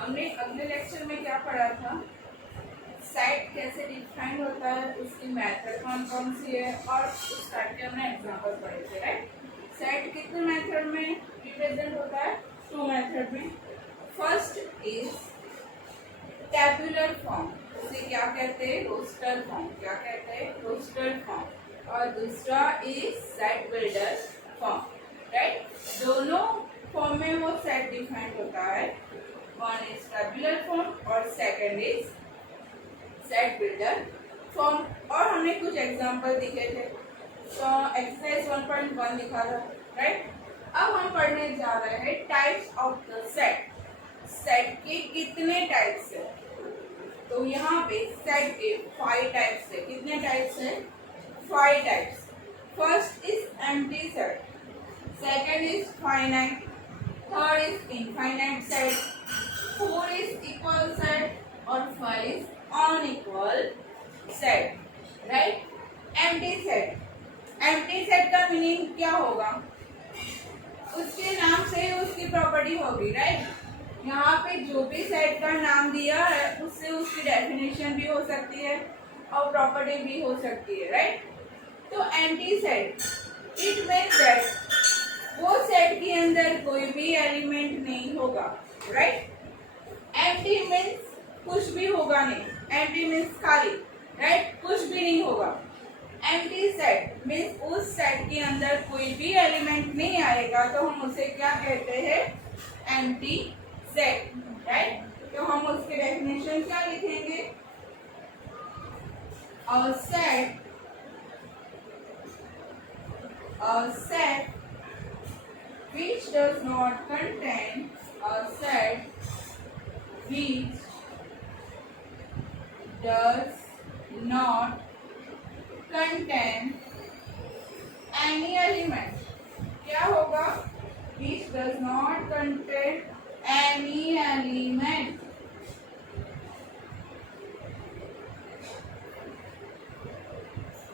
हमने अगले लेक्चर में क्या पढ़ा था, सेट कैसे डिफाइन होता है, उसकी मेथड कौन कौन सी है और उस टाइप के हमने एग्जांपल पढ़े थे, राइट। सेट कितने मेथड में रिप्रेजेंट होता है? 2 मेथड में। फर्स्ट इज टेबुलर फॉर्म, उसे क्या कहते हैं? Roster form. क्या कहते हैं? Roster form. और दूसरा is set builder form, right. दोनों फॉर्म में वो सेट डिफाइंड होता है। वन इज टेबुलर फॉर्म और second is set builder form. और हमने कुछ एग्जांपल दिखे थे, तो एक्सरसाइज 1.1 लिखा था, राइट। अब हम पढ़ने जा रहे हैं types of the set. Set के कितने टाइप्स है? तो यहाँ पे सेट के 5 टाइप्स है। कितने टाइप्स है? 5 types. First is empty set, second is finite, third is infinite set, four is equal set और 5 is unequal set, right. Empty set, empty set का मीनिंग क्या होगा? उसके नाम से उसकी प्रॉपर्टी होगी, राइट। यहाँ पे जो भी सेट का नाम दिया है उससे उसकी डेफिनेशन भी हो सकती है और प्रॉपर्टी भी हो सकती है, राइट। तो empty set it means that वो सेट के अंदर कोई भी एलिमेंट नहीं होगा, राइट। एम्प्टी मींस कुछ भी होगा नहीं, एम्प्टी मींस खाली, राइट, कुछ भी नहीं होगा। एम्प्टी सेट मींस उस सेट के अंदर कोई भी एलिमेंट नहीं आएगा, तो हम उसे क्या कहते हैं? Empty set, right. तो हम उसके डेफिनेशन क्या लिखेंगे? A set which does not contain a set which does not contain any element. क्या होगा? Which does not contain any element.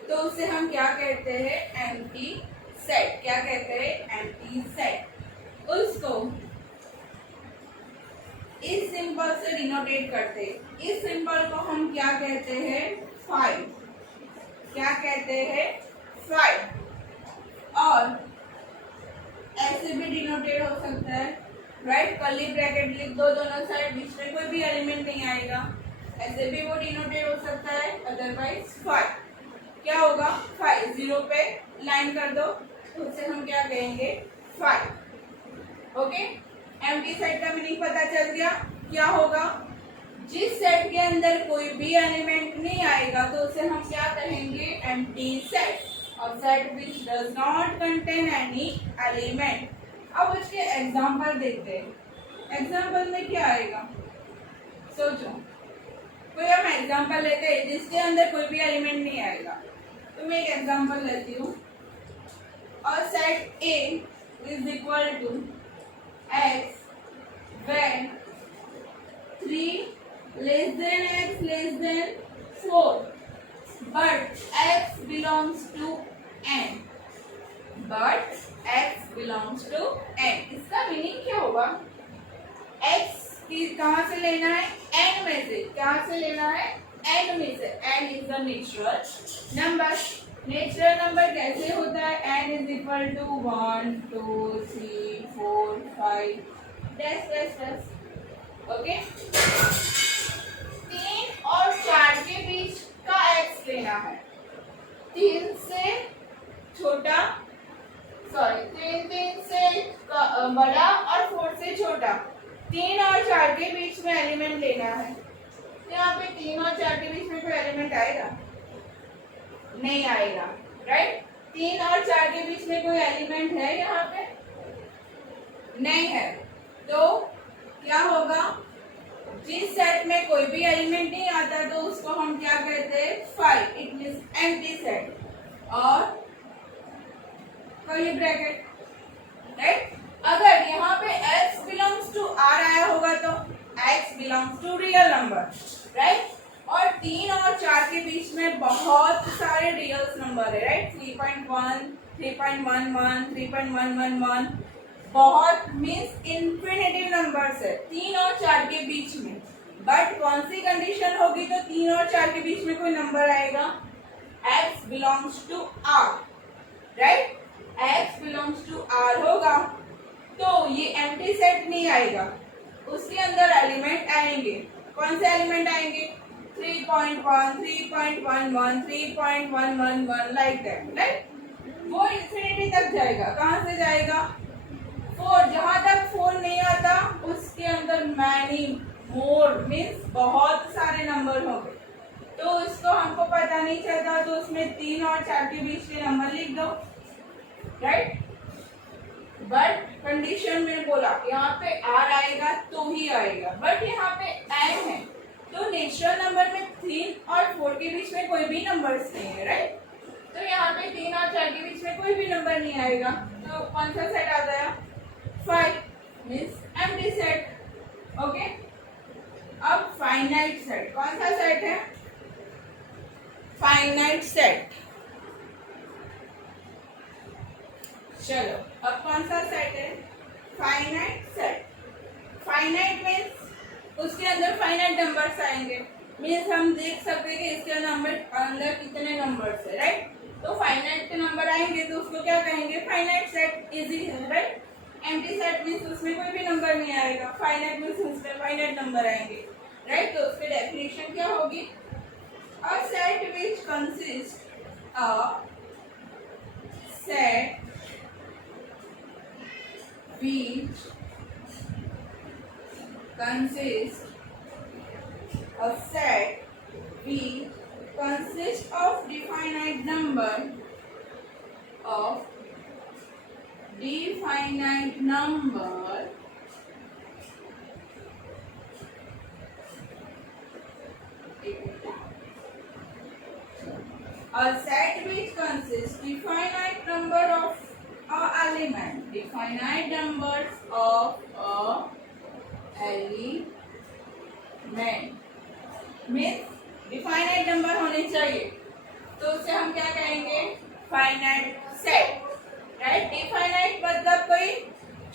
तो उसे हम क्या कहते हैं? Empty set. क्या कहते हैं? Empty set. उसको इस सिंबल से डिनोटेट करते हैं। इस सिंबल को हम क्या कहते हैं? 5। क्या कहते हैं? 5। और ऐसे भी डिनोटेट हो सकता है, राइट। कर्ली ब्रैकेट लिख दो दोनों साइड, बीच में कोई भी एलिमेंट नहीं आएगा, ऐसे भी वो डिनोटेट हो सकता है। अदरवाइज 5 क्या होगा? 5 0 पे लाइन कर दो, तो उसे हम क्या कहेंगे? 5। ओके, एम्प्टी सेट का मीनिंग पता चल गया। क्या होगा? जिस सेट के अंदर कोई भी एलिमेंट नहीं आएगा तो उसे हम क्या कहेंगे? Empty set. और set which does not contain any element. अब उसके एग्जाम्पल देखते हैं। एग्जाम्पल में क्या आएगा? सोचो, कोई हम एग्जाम्पल लेते हैं जिसके अंदर कोई भी एलिमेंट नहीं आएगा। तो मैं एक एग्जाम्पल लेती हूँ। और set A is equal to x when 3 less than x less than 4 but x belongs to n, but x belongs to n। इसका मीनिंग क्या होगा? x की कहाँ से लेना है? n में से। कहाँ से लेना है? n में से। n is the natural number. Natural number कैसे होता है? n is equal to 1 2 3 4 5 dash dash dash. Okay, 3 और 4 के बीच का x लेना है। 3 से छोटा, सॉरी 3 से बड़ा और 4 से छोटा। 3 और 4 के बीच में एलिमेंट लेना है। यहाँ पे 3 और 4 के बीच में कोई एलिमेंट आएगा? नहीं आएगा, राइट। 3 और 4 के बीच में कोई एलिमेंट है यहाँ पे? नहीं है। तो क्या होगा? जिस सेट में कोई भी एलिमेंट नहीं आता तो उसको हम क्या कहते हैं? 5। It means empty set. और कर्ली ब्रैकेट, राइट। अगर यहाँ पे x बिलोंग्स टू r आया होगा तो x belongs to real number, right. और 3 और 4 के बीच में बहुत सारे रियल नंबर है, राइट। 3.1 3.11 3.111 बहुत मीन्स इन्फिनिटिव नंबर्स है 3 और 4 के बीच में, बट कौन सी कंडीशन होगी तो 3 और 4 के बीच में कोई नंबर आएगा, x belongs to r, right, x belongs to r होगा तो ये एम्प्टी सेट नहीं आएगा, उसके अंदर एलिमेंट आएंगे। कौन से एलिमेंट आएंगे, 3.1, 3.11, 3.111 लाइक दैट, राइट। वो इंफिनिटी तक जाएगा, कहाँ से जाएगा, 4, जहां तक 4 नहीं आता उसके अंदर मैनी मोर मीन्स बहुत सारे नंबर होंगे, तो इसको हमको पता नहीं चलता तो उसमें 3 और 4 के बीच के नंबर लिख दो, राइट। बट कंडीशन में बोला यहाँ पे r आएगा तो ही आएगा, बट यहाँ पे m है तो नेचुरल नंबर में 3 और 4 के बीच में कोई भी नंबर्स नहीं है, राइट। तो यहाँ पे 3 और 4 के बीच में कोई भी नंबर नहीं आएगा, तो कौन सा सेट आ गया, 5 मीन्स एम्प्टी सेट, ओके। अब फाइनाइट सेट, कौन सा सेट है, फाइनाइट सेट। चलो अब कौन सा सेट है, फाइनाइट सेट। फाइनाइट मीन्स उसके अंदर फाइनाइट नंबर्स आएंगे, मीन्स हम देख सकते हैं कि इसके अंदर कितने नंबर्स है, राइट। तो फाइनाइट के नंबर आएंगे तो उसको क्या कहेंगे, फाइनाइट सेट, इजी है, राइट। एम्प्टी सेट मीन्स उसमें कोई भी नंबर नहीं आएगा, फाइनाइट मीन्स उसमें फाइनाइट नंबर आएंगे, राइट। तो उसकी डेफिनेशन क्या होगी, a set which consist set which consists a set which consists of definite number of definite number a set which consists definite number of element, definite numbers of element means definite number होने चाहिए, तो उसे हम क्या कहेंगे, finite set, right. Definite मतलब कोई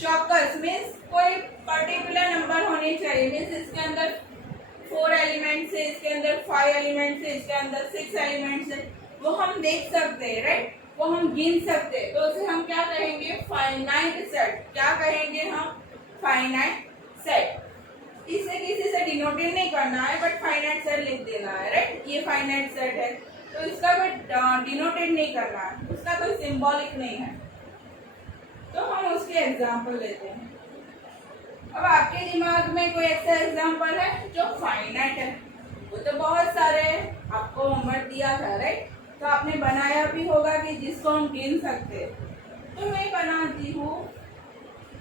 चौकस मीन्स कोई पर्टिकुलर नंबर होने चाहिए, मीन्स इसके अंदर 4 एलिमेंट्स है, इसके अंदर 5 एलिमेंट्स है, इसके अंदर 6 एलिमेंट्स है, वो हम देख सकते हैं, राइट, वो हम गिन सकते हैं, तो उसे हम क्या कहेंगे, फाइनाइट सेट। क्या कहेंगे हम, फाइनाइट सेट। इसे किसी से डिनोटेट नहीं करना है, बट फाइनाइट सेट लिख देना है, राइट। ये फाइनाइट सेट है तो इसका कोई डिनोटेट नहीं करना है, उसका कोई सिंबॉलिक नहीं है, तो हम उसके एग्जाम्पल लेते हैं। अब आपके दिमाग में कोई ऐसा एग्जाम्पल है जो फाइनाइट है, वो तो बहुत सारे आपको होमवर्क दिया था, राइट, तो आपने बनाया भी होगा कि जिसको हम गिन सकते, तो मैं बनाती हूँ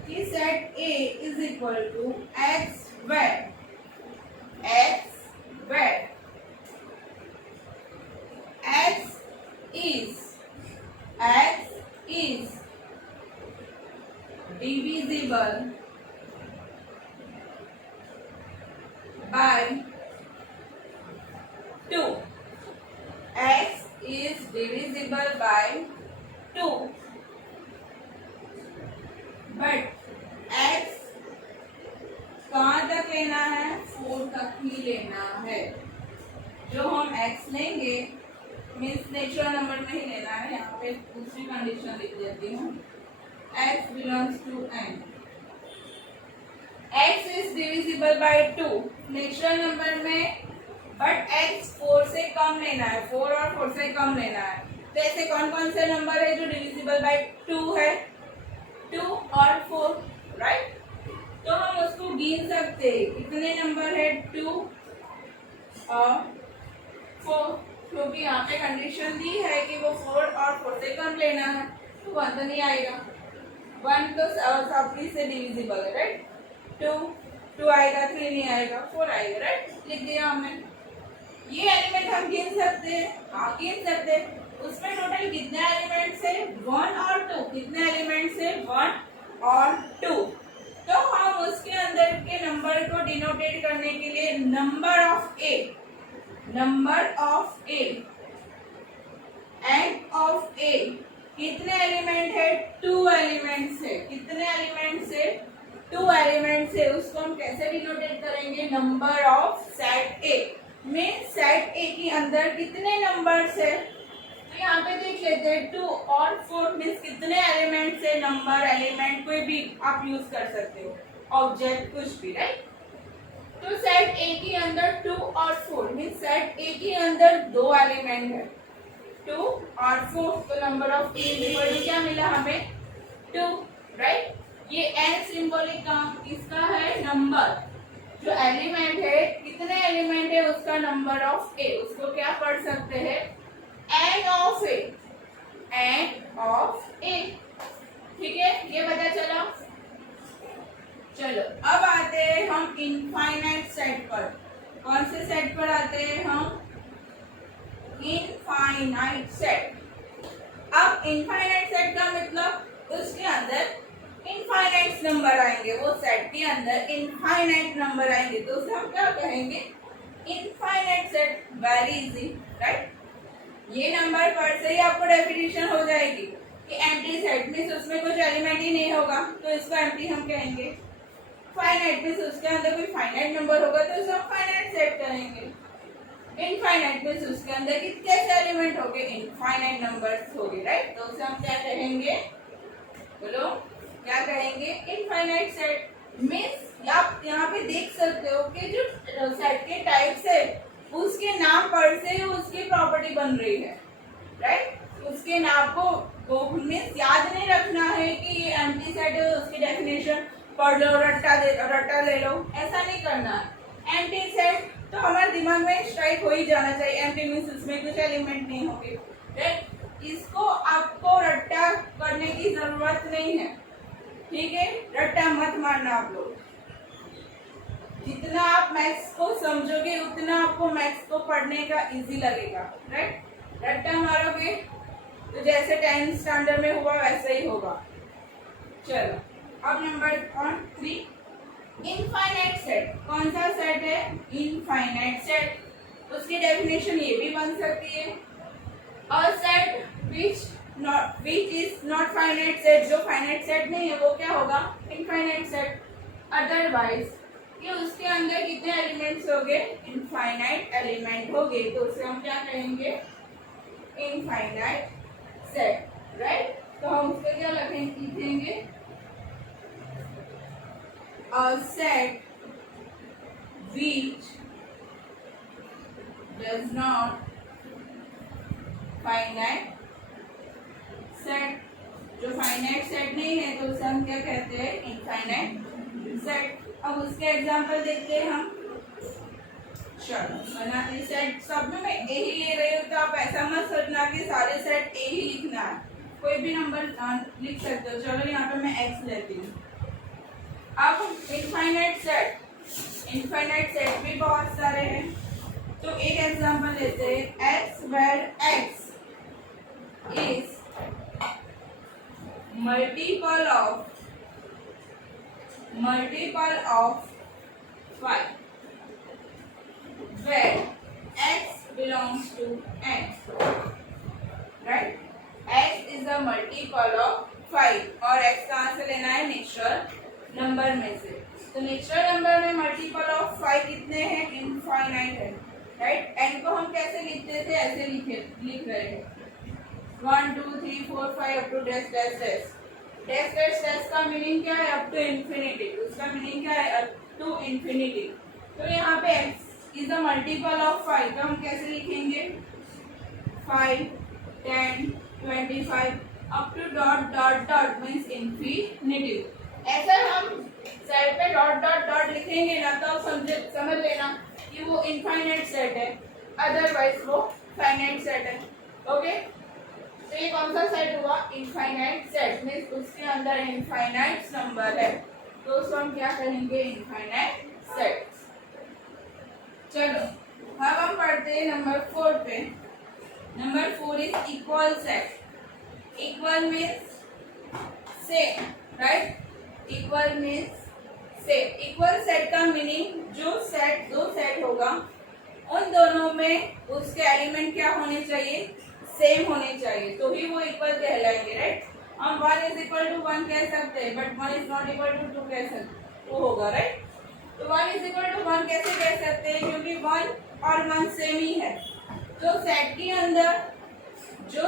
कि set A is equal to x where x is divisible by 2, x is divisible by 2, but x कहाँ तक लेना है, 4 तक ही लेना है। जो हम x लेंगे मीन्स नेचुरल नंबर में ही लेना है, यहाँ पे दूसरी कंडीशन लिख देती हूँ, x belongs to n, x is divisible by 2 natural number में, बट x 4 से कम लेना है, 4 और 4 से कम लेना है। तो ऐसे कौन कौन से नंबर है जो डिविजिबल बाय 2 है, 2 और 4, राइट। तो हम उसको गिन सकते हैं, कितने नंबर है, 2 और 4, क्योंकि यहाँ पे कंडीशन दी है कि वो 4 और 4 से कम लेना है, तो 1 तो नहीं आएगा, 1 तो सबकी से डिविजिबल है, राइट। 2 आएगा, 3 नहीं आएगा, 4 आएगा, राइट, लिख दिया हमने। ये एलिमेंट हम गिन सकते हैं, हाँ गिन सकते हैं। उसमें टोटल कितने एलिमेंट्स है, 1 और 2, कितने एलिमेंट्स है, 1 और 2। तो हम उसके अंदर के नंबर को डिनोटेट करने के लिए number of a and of a कितने एलिमेंट है? 2 एलिमेंट्स है। कितने एलिमेंट्स है? 2 एलिमेंट्स है। उसको हम कैसे डिनोटेट करेंगे? Number of set A. Mean set ए के अंदर कितने नंबर्स है? तो यहाँ पे देख लेते हैं 2 और 4 मीन्स कितने एलिमेंट्स है? नंबर, एलिमेंट कोई भी आप यूज कर सकते हो, ऑब्जेक्ट कुछ भी, राइट। तो सेट ए के अंदर 2 और 4 मीन्स सेट ए के अंदर 2 एलिमेंट है, 2 और 4। तो number of A equal to क्या मिला हमें? 2, राइट। ये एन सिंबॉलिक का किसका है? नंबर। जो एलिमेंट है, कितने एलिमेंट है उसका नंबर ऑफ ए, उसको क्या पढ़ सकते हैं? N of a, n of a. ठीक है, ये पता चला। चलो अब आते हैं हम इनफाइनाइट सेट पर। कौन से सेट पर आते हैं हम? Infinite set. अब इनफाइनाइट सेट का मतलब उसके अंदर इनफाइनाइट नंबर आएंगे, वो सेट के अंदर इनफाइनाइट नंबर आएंगे, तो उसे हम क्या कहेंगे? Infinite set. Very easy, right. ये नंबर पर से ही आपको डेफिनेशन हो जाएगी कि एम्प्टी सेट मीन्स उसमें कुछ एलिमेंट ही नहीं होगा, तो इसको एम्प्टी हम कहेंगे। फाइनाइट मीन्स उसके अंदर कोई फाइनाइट नंबर होगा, तो इसे हम फाइनाइट सेट कहेंगे। इनफाइनाइट मीन्स उसके अंदर कितने एलिमेंट होंगे? इनफाइनाइट नंबर्स होंगे, राइट। तो उसे हम क्या कहेंगे? बोलो क्या कहेंगे? Infinite set. मीन्स आप यहाँ पे देख सकते हो कि जो सेट के टाइप्स है उसके नाम पर से उसकी प्रॉपर्टी बन रही है, राइट। उसके नाम को मीन्स याद नहीं रखना है कि ये एम्प्टी सेट है, उसकी डेफिनेशन पढ़ लो, रट्टा ले लो, ऐसा नहीं करना है। एम्प्टी सेट तो हमारे दिमाग में स्ट्राइक हो ही जाना चाहिए। एम्प्टी मीन्स उसमें कुछ एलिमेंट नहीं होंगे, राइट। इसको आपको रट्टा करने की जरूरत नहीं है, ठीक है। रट्टा मत मारना आप लोग। जितना आप मैथ्स को समझोगे उतना आपको मैथ्स को पढ़ने का इजी लगेगा, राइट। रट्टा मारोगे तो जैसे 10th स्टैंडर्ड में हुआ वैसे ही होगा। चलो अब नंबर 3, इनफाइनाइट सेट। कौन सा सेट है? Infinite set. उसकी डेफिनेशन ये भी बन सकती है, a set which is not finite set. जो फाइनाइट सेट नहीं है वो क्या होगा? Infinite set. अदरवाइज कि उसके अंदर कितने एलिमेंट्स होंगे? इनफाइनाइट एलिमेंट होंगे, तो उसे हम क्या कहेंगे? Infinite set, right. तो हम उसको क्या लिखेंगे? A set which does not finite set। जो फाइनाइट सेट नहीं है तो उसे हम क्या कहते हैं? Infinite set. अब उसके एग्जांपल देखते हैं हम। चलो बनाते सेट। सब में मैं ए ही ले रही हूँ, तो आप ऐसा मत सोचना कि सारे सेट ए ही लिखना है, कोई भी नंबर लिख सकते हो। चलो यहाँ पे मैं एक्स लेती हूँ। अब इनफाइनाइट सेट भी बहुत सारे हैं, तो एक एग्जांपल लेते हैं। X where x is multiple of 5 where x belongs to x, right। x is the multiple of 5 और x कहाँ से लेना है? नेचुरल नंबर में से। तो नेचुरल नंबर में मल्टीपल ऑफ 5 कितने हैं? इनफाइनाइट है, राइट। n को हम कैसे लिखते थे? ऐसे लिख रहे हैं 1 2 3 4 5 up to dash dash dash. Dash dash dash का मीनिंग क्या है? Up to infinity. उसका मीनिंग क्या है? Up to infinity. तो यहाँ पे x is the multiple of 5, तो हम कैसे लिखेंगे? 5 10 25 up to dot dot dot means infinity. ऐसा हम सेट पे डॉट डॉट डॉट लिखेंगे ना, तो समझ लेना कि वो इनफाइनाइट सेट है, अदरवाइज वो फाइनाइट सेट है, ओके। तो ये कौन सा सेट हुआ? इनफाइनाइट सेट मीन्स उसके अंदर इनफाइनाइट नंबर है, तो उसको हम क्या कहेंगे? Infinite set. चलो अब हम पढ़ते हैं नंबर 4 पे। Number 4 is equal set. Equal means same, right. Equal means same. Equal set का मीनिंग जो सेट, दो सेट होगा, उन दोनों में उसके एलिमेंट क्या होने चाहिए? सेम होने चाहिए तो ही वो इक्वल कहलाएंगे, राइट। हम 1 इज इक्वल टू 1 कह सकते हैं but 1 is not equal to 2 कह सकते, वो होगा, राइट। तो 1 इज इक्वल टू 1 कैसे कह सकते हैं, क्योंकि 1 और 1 सेम ही है। तो सेट के अंदर जो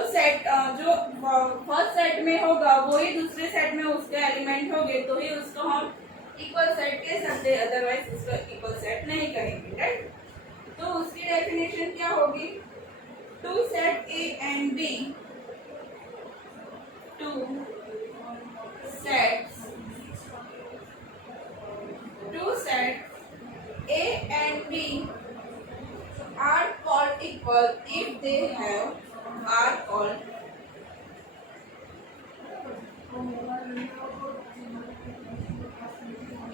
फर्स्ट सेट में होगा वही दूसरे सेट में उसके एलिमेंट होंगे तो ही उसको हम इक्वल सेट कह सकते हैं, अदरवाइज उसको इक्वल सेट नहीं कहेंगे, राइट। तो उसकी डेफिनेशन क्या होगी, two set A and B, two set A and B are called equal if they are called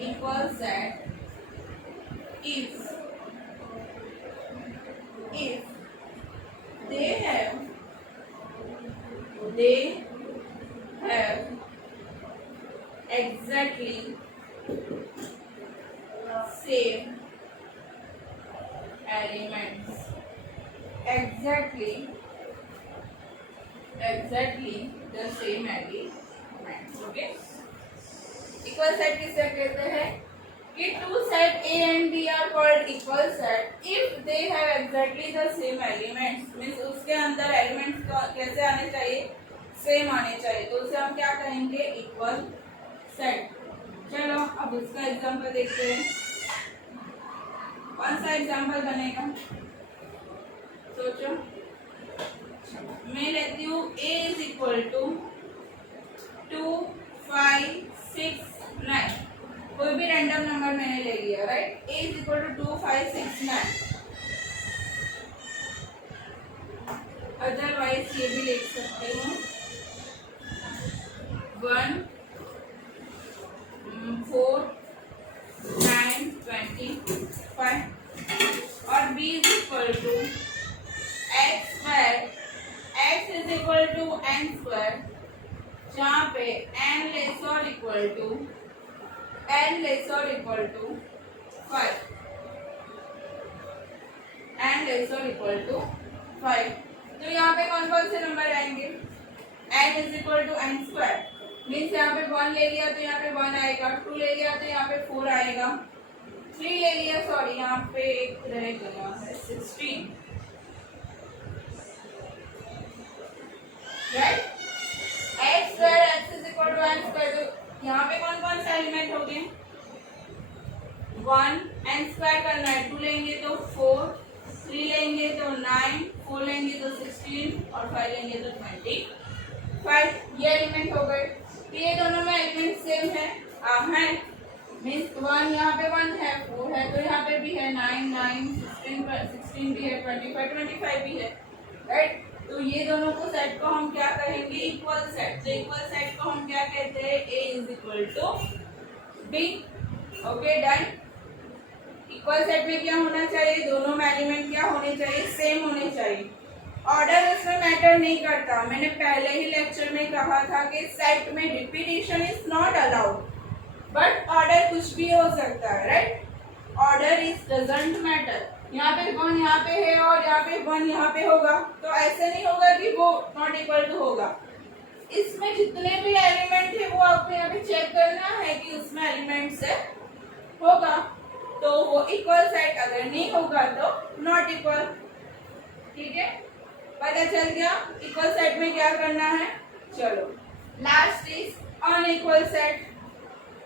equal set if they have exactly same elements, exactly the same elements, okay. Equal set किसे कहते हैं कि two set A and B are called equal set if they have exactly the same elements, means उसके अंदर elements कैसे आने चाहिए, same आने चाहिए, तो उसे हम क्या कहेंगे, इक्वल सेट। चलो अब उसका एग्जांपल देखते हैं, कौन सा एग्जांपल बनेगा, सोचो। मैं लेती हूँ a इज इक्वल टू 2 5 6 9, कोई भी रैंडम नंबर मैंने ले लिया, right. a is equal to 2 5 6 9, otherwise ये भी लिख सकते हो 1 4 9 25, और b is equal to x square, x is equal to n square, जहाँ पे n less or equal to 5, n less or equal to 5। तो यहाँ पे कौन कौन से नंबर आएंगे, n is equal to n square, means यहाँ पे 1 ले लिया तो यहाँ पे 1 आएगा, 2 ले लिया तो यहाँ पे 4 आएगा, 3 ले लिया, सॉरी यहाँ पे एक रह गया है 16, right. X square, x is equal to n square, तो यहाँ पे कौन कौन सा एलिमेंट हो गए, 1, एन स्क्वायर करना है 2 लेंगे तो 4, 3 लेंगे तो 9, 4 लेंगे तो 16 और 5 लेंगे तो 25, ये एलिमेंट हो गए। ये दोनों में एलिमेंट सेम है, मीन्स 1 यहाँ पे 1 है, 4 है तो यहाँ पे भी है, 9 16 भी है, 25 भी है, राइट। तो ये दोनों को सेट को हम क्या कहेंगे, इक्वल सेट। तो इक्वल सेट को हम क्या कहते हैं, a is equal to b, okay done. Equal set में क्या होना चाहिए, दोनों में एलिमेंट क्या होने चाहिए, सेम होने चाहिए। ऑर्डर उसमें मैटर नहीं करता, मैंने पहले ही लेक्चर में कहा था कि सेट में repetition is not allowed, but order कुछ भी हो सकता है, right. Order is doesn't matter, यहाँ पे 1 यहाँ पे है और यहाँ पे 1 यहाँ पे होगा, तो ऐसे नहीं होगा कि वो नॉट इक्वल टू होगा। इसमें जितने भी एलिमेंट है वो आपको यहाँ पे चेक करना है कि उसमें एलिमेंट से होगा, तो वो इक्वल सेट, अगर नहीं होगा तो नॉट इक्वल, ठीक है। पता चल गया इक्वल सेट में क्या करना है। चलो लास्ट इज अनइक्वल सेट,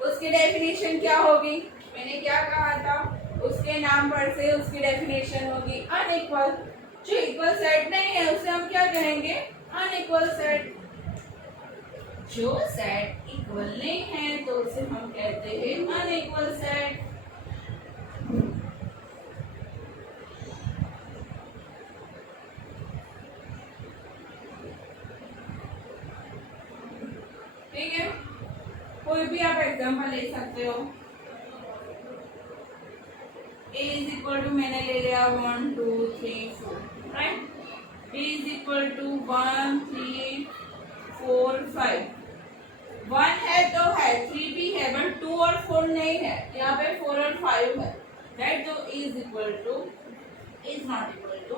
उसकी डेफिनेशन क्या होगी, मैंने क्या कहा था, उसके नाम पर से उसकी डेफिनेशन होगी अनइक्वल। जो इक्वल सेट नहीं है उसे हम क्या कहेंगे, अनइक्वल सेट। जो सेट इक्वल नहीं है तो उसे हम कहते हैं अनइक्वल सेट। ठीक है, कोई भी आप एग्जांपल ले सकते हो। a इज इक्वल टू मैंने ले लिया 1 2 3 4, right. b is equal to 1 3 4 5, 1 है तो है, 3 भी है, बट 2 और 4 नहीं है, यहाँ पे 4 और 5 है, राइट। तो is equal to is not equal to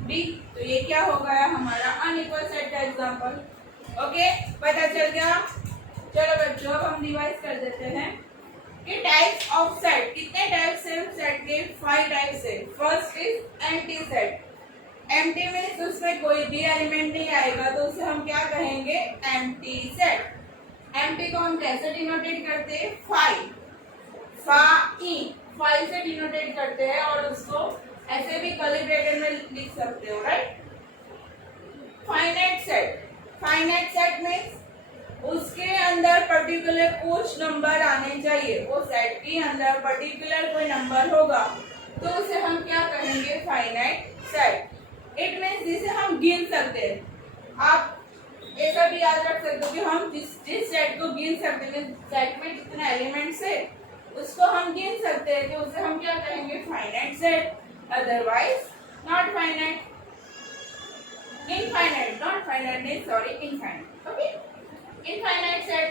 B. तो ये क्या हो गया हमारा अनइक्वल सेट का एग्जांपल। ओके, पता चल गया। चलो बच्चों, अब हम रिवाइज कर देते हैं कि टाइप्स ऑफ सेट, कितने टाइप्स है सेट के? 5 टाइप्स है। First is empty set. Empty means उसमें कोई भी एलिमेंट नहीं आएगा, तो उसे हम क्या कहेंगे? Empty set. एम्प्टी को हम कैसे डिनोटेट करते हैं? फाइव से डिनोटेट करते हैं, और उसको ऐसे भी कर्ली ब्रैकेट में लिख सकते हो, right. Finite set. Finite set means उसके अंदर पर्टिकुलर कुछ नंबर आने चाहिए, वो सेट के अंदर पर्टिकुलर कोई नंबर होगा, तो उसे हम क्या कहेंगे? Finite set. इट मीन्स जिसे हम गिन सकते हैं। आप ऐसा भी याद रख सकते हो कि हम जिस सेट को गिन सकते हैं, सेट में जितने एलिमेंट्स है उसको हम गिन सकते हैं, तो उसे हम क्या कहेंगे? Finite set. Otherwise not finite, infinite, not finite नहीं, sorry, infinite. Okay, infinite set,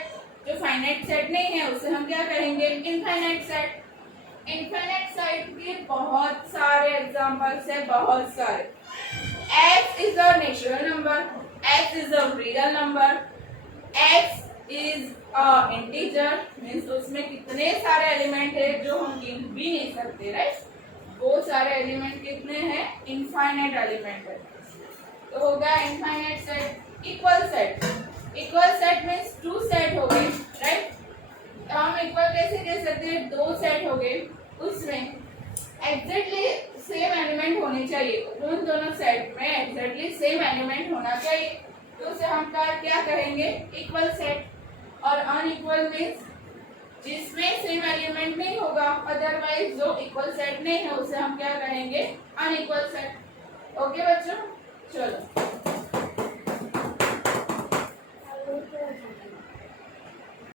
जो फाइनाइट सेट नहीं है उसे हम क्या कहेंगे? Infinite set. इनफाइनाइट सेट के बहुत सारे एग्जांपल्स है, बहुत सारे। x is a natural number, x is a real number, x is a integer, means उसमें कितने सारे एलिमेंट है जो हम गिन भी नहीं सकते, राइट। वो सारे एलिमेंट कितने हैं? इनफाइनाइट एलिमेंट है। तो हो गया infinite set. Equal set. Equal set means 2 set हो गए, राइट। तो हम इक्वल कैसे कह सकते हैं? 2 सेट हो गए, उसमें एग्जैक्टली सेम एलिमेंट होने चाहिए, उन दोनों सेट में एग्जैक्टली सेम एलिमेंट होना चाहिए, तो उसे हम क्या कहेंगे? Equal set. और अनइक्वल मीन्स जिसमें सेम एलिमेंट नहीं होगा, अदरवाइज जो इक्वल सेट नहीं है उसे हम क्या कहेंगे? Unequal set. ओके बच्चों, चलो।